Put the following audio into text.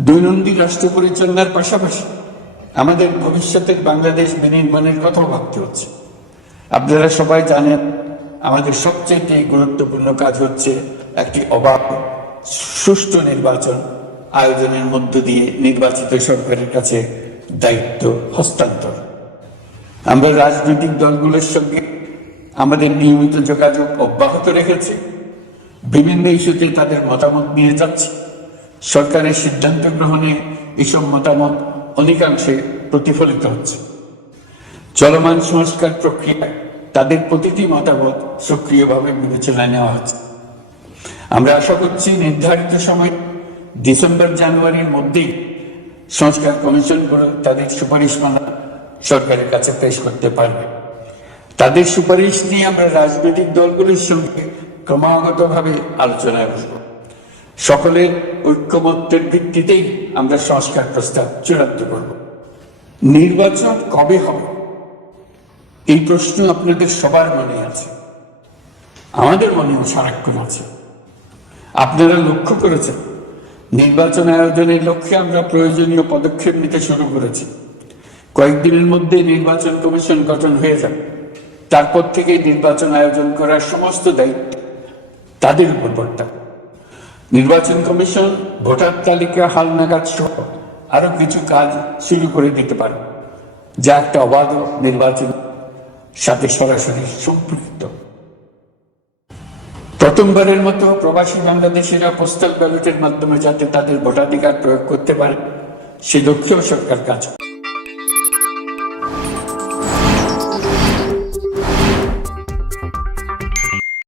দৈনন্দিন রাষ্ট্র পরিচালনার পাশাপাশি আমাদের ভবিষ্যতের বাংলাদেশ বিনির্মাণের কথাও ভাবতে হচ্ছে। আপনারা সবাই জানেন, আমাদের সবচেয়ে গুরুত্বপূর্ণ কাজ হচ্ছে একটি অবাধ সুষ্ঠু নির্বাচন আয়োজনের মধ্য দিয়ে নির্বাচিত সরকারের কাছে দায়িত্ব হস্তান্তর। আমরা রাজনৈতিক দলগুলোর সঙ্গে আমাদের নিয়মিত যোগাযোগ অব্যাহত রেখেছি, বিভিন্ন ইস্যুতে তাদের মতামত নিয়ে যাচ্ছে। সরকারের সিদ্ধান্ত গ্রহণে এসব মতামত অনেকাংশে প্রতিফলিত হচ্ছে। চলমান সংস্কার প্রক্রিয়ায় তাদের প্রতিটি মতামত সক্রিয়ভাবে বিবেচনায় নেওয়া হচ্ছে। আমরা আশা করছি নির্ধারিত সময় ডিসেম্বর-জানুয়ারির মধ্যেই সংস্কার কমিশনগুলো তাদের সুপারিশমালা সরকারের কাছে পেশ করতে পারবে। তাদের সুপারিশ নিয়ে আমরা রাজনৈতিক দলগুলির সঙ্গে ক্রমাগতভাবে আলোচনায় বসব। সকলের ঐক্যমত্যের ভিত্তিতেই আমরা সংস্কার প্রস্তাব চূড়ান্ত করব। নির্বাচন কবে হবে এই প্রশ্ন আপনাদের সবার মনে আছে, আমাদের মনেও সারাক্ষণ আছে। আপনারা লক্ষ্য করেছেন, নির্বাচন আয়োজনের লক্ষ্যে আমরা প্রয়োজনীয় পদক্ষেপ নিতে শুরু করেছি। কয়েকদিনের মধ্যে নির্বাচন কমিশন গঠন হয়ে যাবে। তারপর থেকে নির্বাচন আয়োজন করার সমস্ত দায়িত্ব তাদের উপর বর্তাবে। নির্বাচন কমিশন ভোটার তালিকা হালনাগাদ সহ আরো কিছু কাজ শুরু করে দিতে পারে, যা একটা অবাধ নির্বাচন সাথে সরাসরি সম্পৃক্ত। প্রথমবারের মতো প্রবাসী বাংলাদেশিরা পোস্টাল ব্যালটের মাধ্যমে যাতে তাদের ভোটাধিকার প্রয়োগ করতে পারে, সে লক্ষ্যেও সরকার কাজ করে।